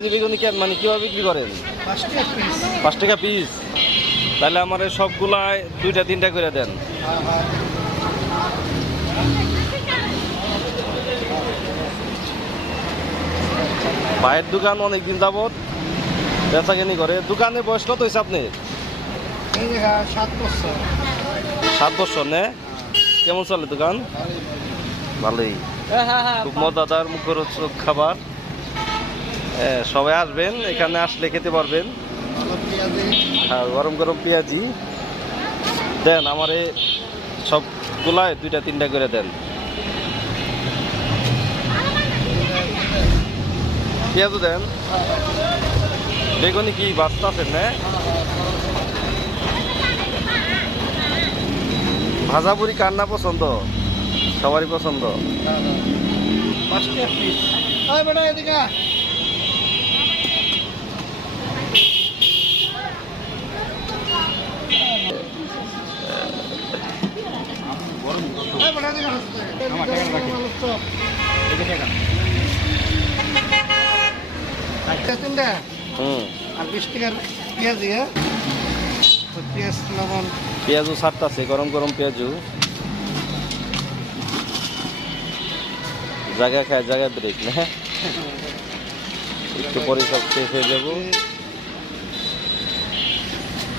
বেগুনি মানে কিভাবে বিক্রি করেন? 5 টাকা পিস। তাহলে আমার সবগুলাই 2টা 3টা করে দেন। ভাইয়ের দোকান অনেকদিন যাবত বেচাকেনি করে। দোকানের বয়স কত হয়েছে আপনার? 7 বছর নে? কেমন চলে দোকান? ভালোই। খুব মজাদার মুখরোচক খাবার। সবাই আসবেন, এখানে আসলে খেতে পারবেন। হ্যাঁ, গরম গরম পেঁয়াজি দেন আমারে সবগুলাই 2টা 3টা করে দেন। পেঁয়াজও দেন। বেগুনি কি বাস্তা আছেন না? ভাজা পুরি কার না পছন্দ? সবারই পছন্দ। 5 টাকা পিস। আর 20 টাকার পেঁয়াজ পেঁয়াজ লবণ পেঁয়াজও ছাড়তেছে, গরম গরম পেঁয়াজু। জায়গা খায় জায়গা ব্রেক না, একটু পরে সব শেষ হয়ে যাবো।